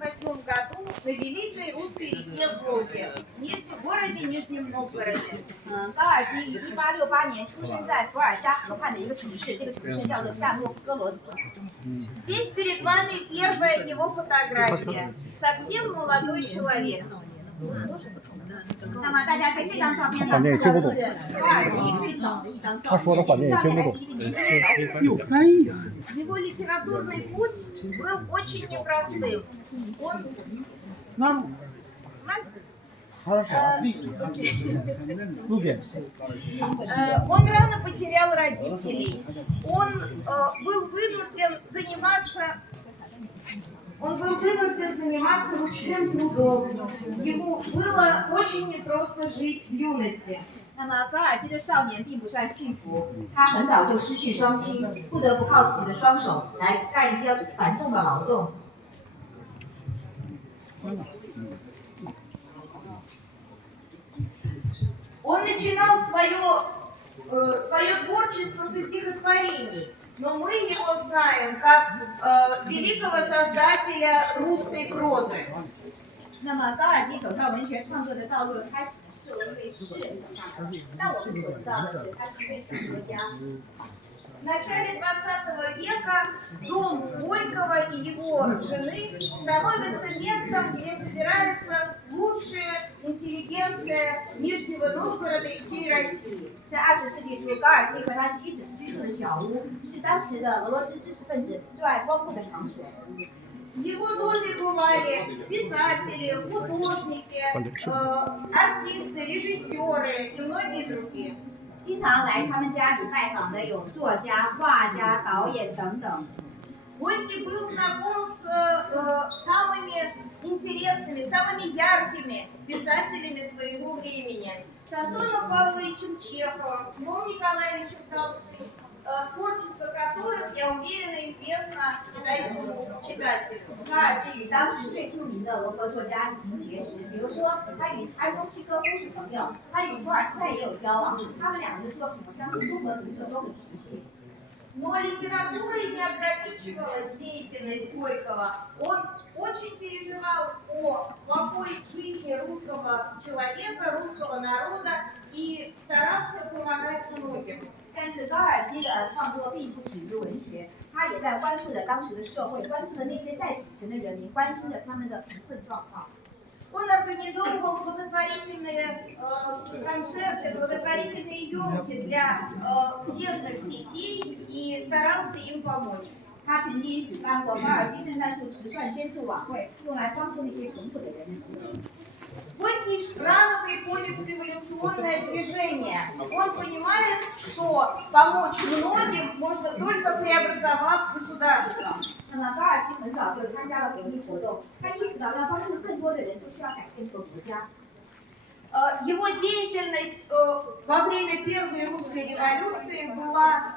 1958 году на Великой Русской реке Волге, в городе Нижнем Новгороде. 高尔基于1868年出生在伏尔加河畔的一个城市，这个城市叫做夏诺夫哥罗德。Здесь перед вами первая его фотография. Совсем молодой человек. 那么大家在这张照片上看到的是高尔基最早的一张照片，上面还是一个年轻的小伙子。Его литературный путь был очень непростым. Он рано потерял родителей. Он был вынужден заниматься ручным трудом. Ему было очень непросто жить в юности. 那么高尔基的少年并不算幸福，他很早就失去双亲，不得不靠自己的双手来干一些繁重的劳动。Он начинал свое творчество со стихотворений, но мы его знаем как великого создателя русской прозы. 那么高尔基走上文学创作的道路的开始是作为一位诗人走上的，但我们所知道的是他是一位小说家。В начале 20 века дом Горького и его жены становятся местом, где собирается лучшая интеллигенция Нижнего Новгорода и всей России. 在20世纪初，高尔基和他妻子居住的小屋是当时的俄罗斯知识分子最爱光顾的场所。В его доме бывали писатели, художники, артисты, режиссеры и многие другие. 经常来他们家里拜访的有作家、画家、导演等等。Горький был знаком с самыми интересными, самыми яркими писателями своего времени. С Антоном Павловичем Чеховым, с Львом Николаевичем Толстым, творчество которых, я уверена, известно китайскому читателю. 高尔基与当时最著名的俄国作家李林结识，比如说他与安东契科夫是朋友，他与托尔斯泰也有交往，他们两人的作品我相信中国读者都很熟悉。Но литературой не ограничивалась деятельность Горького. Он очень переживал о плохой жизни русского человека, русского народа и старался помогать многим. 但是高尔基的创作并不止于文学，他也在关注着当时的社会，关注着那些在底层的人民，关心着他们的贫困状况。Он организовывал благотворительные концерты, благотворительные елки для бедных детей и старался им помочь. 他曾经举办过高尔基圣诞树慈善捐助晚会，用来帮助那些穷苦的人民。Горький рано приходит в революционное движение. Он понимает, что помочь многим можно только преобразовав государство. 那么高尔基很早就参加了革命活动，他意识到要帮助更多的人，就需要改变这个国家。Его деятельность во время Первой русской революции была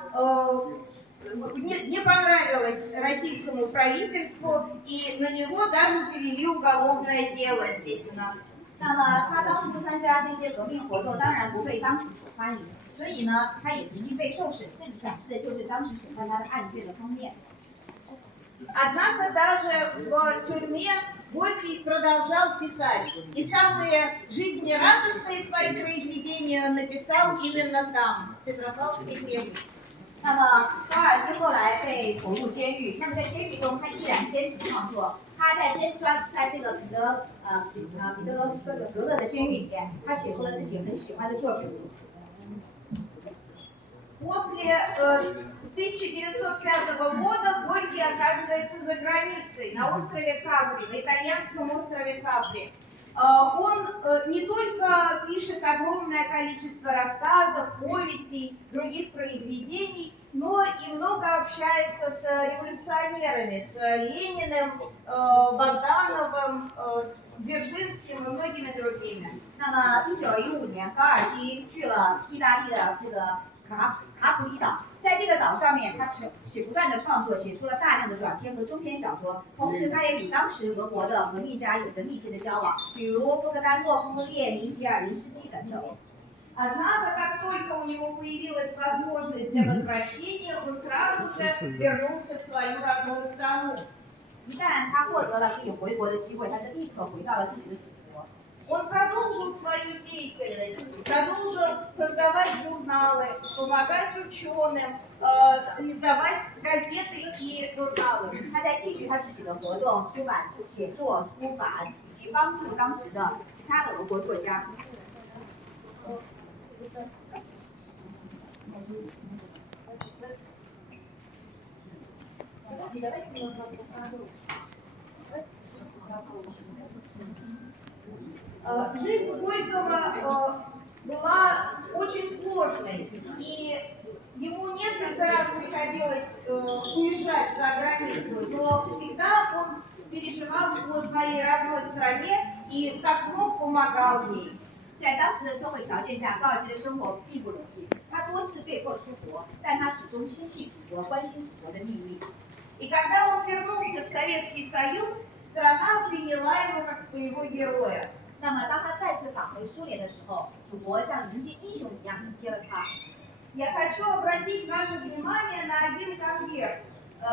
не понравилась российскому правительству, и на него даже завели уголовное дело здесь у нас. 那么他当初参加这些革命活动，当然不被当局所欢迎，所以呢，他也曾经被受审。这里展示的就是当时审判他的案卷的封面。Однако даже в тюрьме Горький продолжал писать, и самые жизнерадостные свои произведения он написал именно там, в Петропавловске крепости. 那么高尔基后来被投入监狱，那么在监狱中，他依然坚持创作。他在这个彼得罗斯格勒的监狱里面，他写出了自己很喜欢的作品。После 1905 года Горький оказывается за границей, на острове Капри, на итальянском острове Капри. Он не только пишет огромное количество рассказов, повестей, других произведений, но и много общается с революционерами, с Лениным, Богдановым, Дзержинским и многими другими. 那么1915年，高尔基去了意大利的这个卡普里岛，在这个岛上面，他不断的创作，写出了大量的短篇和中篇小说。同时，他也与当时俄国的革命家有着密切的交往，比如波格丹诺夫、列宁、吉尔任斯基等等。Однако, как только у него появилась возможность для возвращения, он сразу же вернулся в свою родную страну. 一旦他获得了可以回国的机会，他就立刻回到了自己的祖国。Он продолжил свою деятельность, продолжил создавать журналы, помогать ученым, издавать газеты и журналы. 他在继续他自己的活动，出版、写作、出版，以及帮助当时的其他的俄国作家。Жизнь Горького была очень сложной, и ему несколько раз приходилось уезжать за границу, но всегда он переживал по своей родной стране и как мог помогал ей. 在当时的社会条件下，高尔基的生活并不容易，他多次被迫出国，但他始终心系祖国，关心祖国的命运。 И когда он вернулся в Советский Союз, страна приняла его как своего героя. 那么，当他再次返回苏联的时候，祖国像迎接英雄一样迎接了他。 Я хочу обратить ваше внимание на один конверт с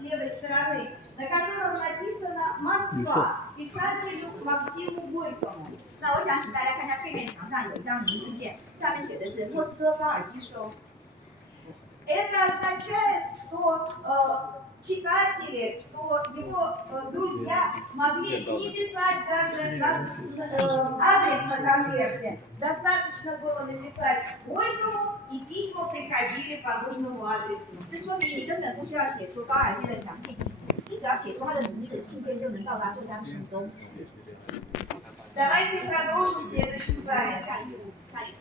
левой стороны, на котором написано «Москва», писателю Максиму Горькому. 那我想请大家看一下背面墙上有一张明信片，上面写的是莫斯科高尔基收。 Это означает, что читатели, что его друзья могли не писать даже адрес на конверте. Достаточно было написать Горькому, и письма приходили по нужному адресу. 这说明你根本不需要写出高尔基的详细地址，你只要写出他的名字，信件就能到达作家的手中。 Давайте продолжим следующий слайд. 下一步，下一步。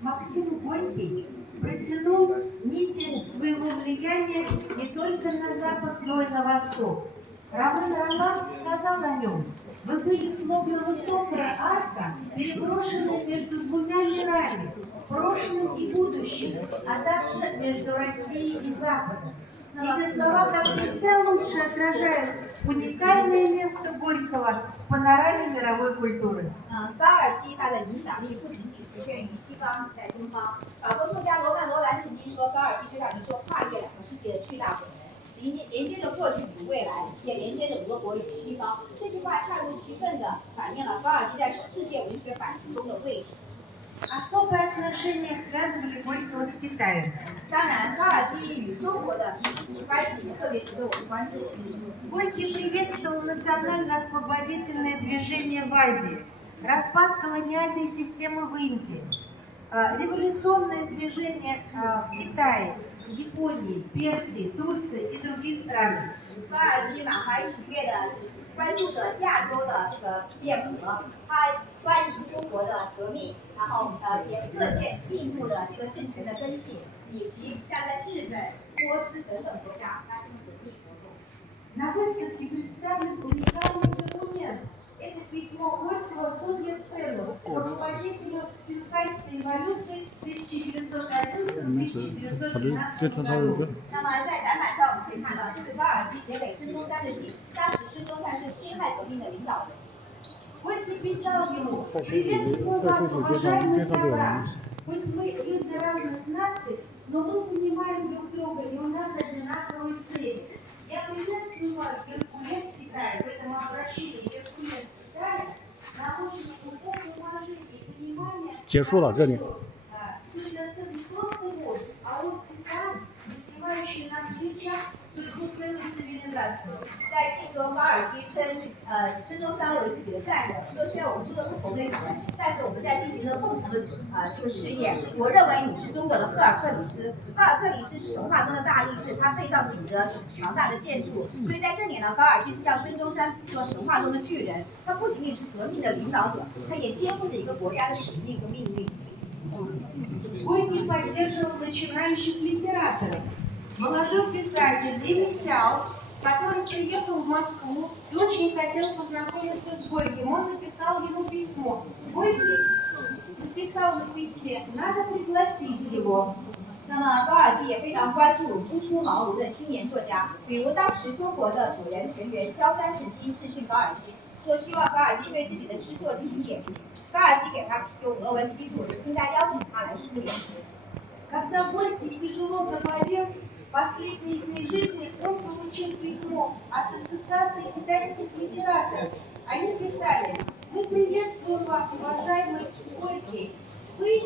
Максим Горький протянул нити своего влияния не только на Запад, но и на Восток. Роман Ролан сказал о нем: «Вы были словно высокая арка, переброшенная между двумя мирами, прошлым и будущим, а также между Россией и Западом». Эти слова как нельзя лучше отражают уникальное место Горького в панораме мировой культуры. 高尔基他的影响力不仅仅局限于西方，在东方。法国作家罗曼·罗兰曾经说，高尔基就像一座跨越两个世界的巨大火人，连接着过去与未来，也连接着俄国与西方。这句话恰如其分地反映了高尔基在世界文学版图中的位置。 Особое отношение связывали Горького с Китаем. 当然，高尔基与中国的关系也特别值得我们关注。 Горький приветствовал национально-освободительное движение в Азии, распад колониальной системы в Индии, революционное движение в Китае, Японии, Персии, Турции и других странах. 高尔基满怀喜悦地关注着亚洲的这个变革，他欢迎中国的革命，然后也乐见印度的这个政权的更替，以及像在日本、波斯等等国家发生革命活动。 На выставке представлен уникальный документ. Это письмо Горького Сонье Цену, руководителю Синхайской революции 1911-1912 годов. 那么在展板上我们可以看到，这是高尔基写给孙中山的信。当时孙中山是辛亥革命的领导人。 Горький писал ему: «Приветствую вас, уважаемые собратья. Хоть мы люди разных наций, но мы понимаем друг друга, и у нас одинаковые цели. Я приветствую вас, Геркулес Китая, в этом обращении Геркулес Китая, на очень глубокое уважение и понимание». 结束了，这里。 Судя по не просто вот, а он титан, занимающий на плечах судьбу целой цивилизации. 在信中，高尔基称孙中山为自己的战友，说虽然我们说的不同的语言，但是我们在进行着共同的这个事业。我认为你是中国的赫尔克里斯，赫尔克里斯是神话中的大力士，他背上顶着强大的建筑。所以在这里呢，高尔基是叫孙中山做神话中的巨人，他不仅仅是革命的领导者，他也肩负着一个国家的使命和命运。 Горький поддерживал начинающих литераторов. Молодой писатель Ли Мисяо, который приехал в Москву и очень хотел познакомиться с Горьким, он написал ему письмо. Горький написал на письме: «Надо пригласить его». 那么高尔基也非常关注初出茅庐的青年作家，比如当时中国的主人全员萧山曾经致信高尔基，说希望高尔基对自己的诗作进行点评。高尔基给他提供俄文批注，并在邀请他来书联。Когда Горький тяжело заболел, в последние дни жизни он получил письмо от Ассоциации китайских литераторов. Они писали: «Мы приветствуем вас, уважаемый Горький. Вы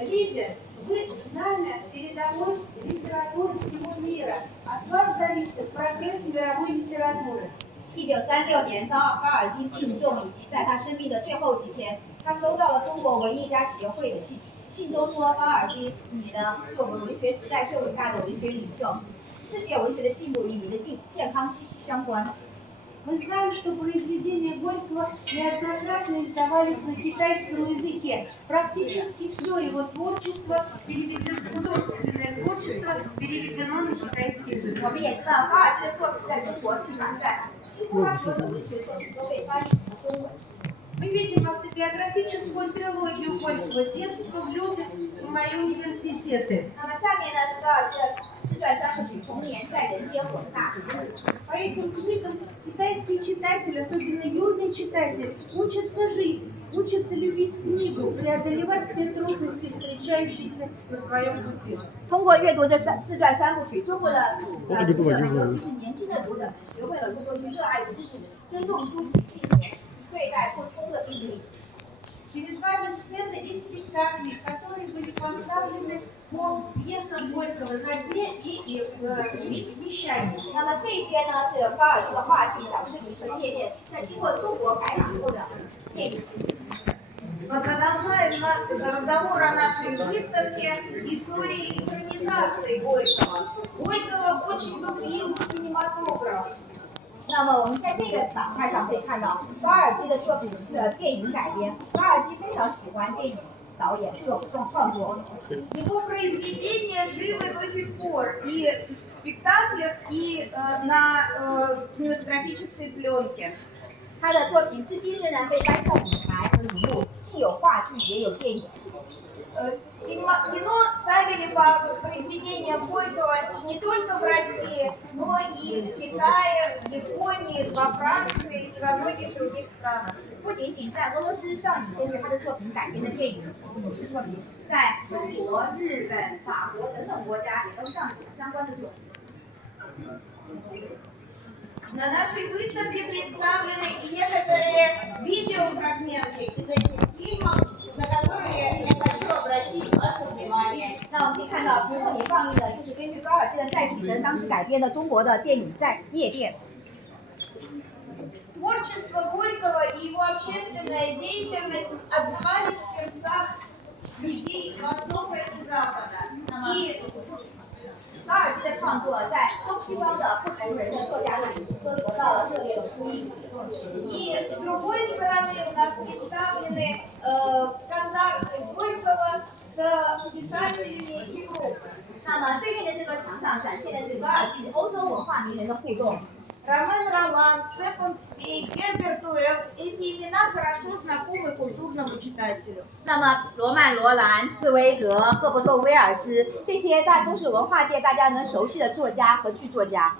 лидер, вы знамя передовой литературы всего мира. От вас зависит прогресс мировой литературы». 1936年，高尔基病重，以及在他生病的最后几天，他收到了中国文艺家协会的信。信中说，高尔基，你呢是我们文学时代最伟大的文学领袖，世界文学的进步与你的健康息息相关。Мы знаем, что произведения Горького неоднократно издавались на китайском языке. Практически все его творчество переведено, художественное творчество переведено на китайский язык. 我们也知道，高尔基的作品在中国自传在，几乎他所有的文学作品都被翻译成中文。Мы видим автобиографическую трилогию Горького «Детство, влюбленность в мои университеты». 那么下面呢是高尔基的自传三部曲《童年在人间，我的大学》。 По этим книгам китайский читатель, особенно юный читатель, учится жить, учится любить книгу, преодолевать все трудности, встречающиеся на своем пути. 通过阅读这自传三部曲，中国的读者，尤其是年轻的读者，学会了如何去热爱知识、尊重书籍，并且对待不同的命运。 Перед вами сцены из спектаклей, которые были поставлены по пьесам Горького «На дне» и «Вещание». 那么这些呢是高尔基的话剧、小视频和夜店，在经过中国改版后的电影。 Продолжаем разговор о нашей выставке «Истории экранизации Горького». Горького очень любил кинематограф. 那么我们在这个板块上可以看到，高尔基的作品是电影改编。高尔基非常喜欢电影导演创作。 Его произведения живы до сих пор и в спектаклях, и на кинематографической пленке. 他的作品至今仍然被搬上舞台和荧幕，既有话剧也有电影。 Кино ставили по произведениям Горького не только в России, но и в Китае, в Японии, во Франции и во многих других странах. 不仅仅在俄罗斯上映根据他的作品改编的电影、影视作品，在中国、日本、法国等等国家也都上映了相关的作品。 На нашей выставке представлены и некоторые видеофрагменты из этих фильмов, на которые я хочу обратить ваше внимание. 那我们可以看到，屏幕里放映的就是根据高尔基的在地人当时改编的中国的电影《在夜店》。 Творчество Горького и его общественная деятельность отзывались в сердцах людей Востока и Запада. И 高尔基的创作在东西方的不同人的作家那里都得到了热烈的呼应。 И с другой стороны у нас представлены контакты Горького с писателями Европы. 那么对面的这个墙上展现的是高尔基与欧洲文化名人的互动。 Ромен Ролан, Стефан Цвейг, Герберт Уэллс – эти имена хорошо знакомы культурному читателю. 那么罗曼·罗兰、茨威格、赫伯特·威尔斯这些都是文化界大家能熟悉的作家和剧作家。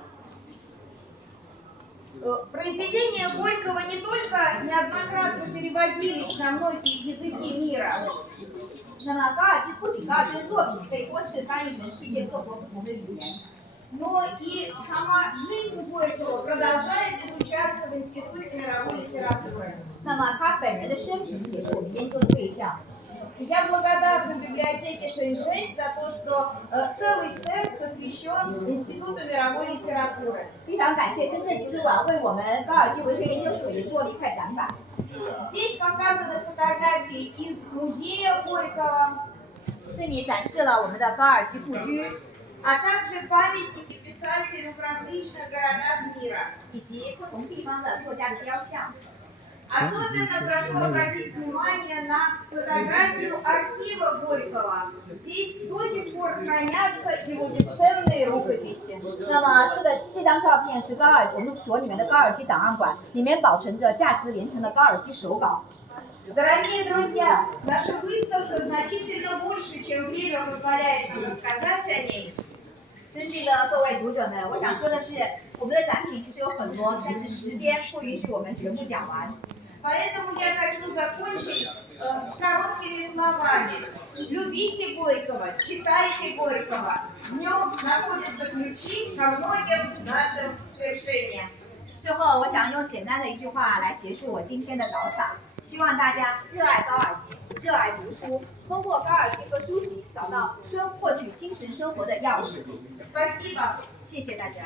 Произведения Горького не только неоднократно переводились на многие языки мира. 那么高尔基不仅高尔基的作品被多次翻译成世界各国不同的语言。 Но и сама жизнь Горького продолжает изучаться в Институте мировой литературы. 那么他本人的生平也是我们研究的对象。 Я благодарна библиотеке Шэньшэнь за то, что целый стенд посвящен Институту мировой литературы. 非常感谢深圳图书馆为我们高尔基文学研究所也做了一块展板。 Здесь показаны фотографии из музея Горького, 这里展示了我们的高尔基故居， а также памятники писателю в различных городах мира. 以及不同地方的作家的雕像。 Особенно прошу обратить внимание на фотографию архива Горького. Здесь до сих пор хранятся его бесценные рукописи. 那么这张照片是我们所里面的高尔基档案馆，里面保存着价值连城的高尔基手稿。Дорогие друзья, наша выставка значительно больше, чем время позволяет нам рассказать о ней. 尊敬的各位读者们，我想说的是，我们的展品其实有很多，但是时间不允许我们全部讲完。 Поэтому я хочу закончить короткими словами. Любите Горького, читайте Горького. В нем находятся ключи ко многим нашим свершениям. 最后，我想用简单的一句话来结束我今天的导赏，希望大家热爱高尔基，热爱读书，通过高尔基和书籍找到获取精神生活的钥匙。Спасибо. 谢谢大家。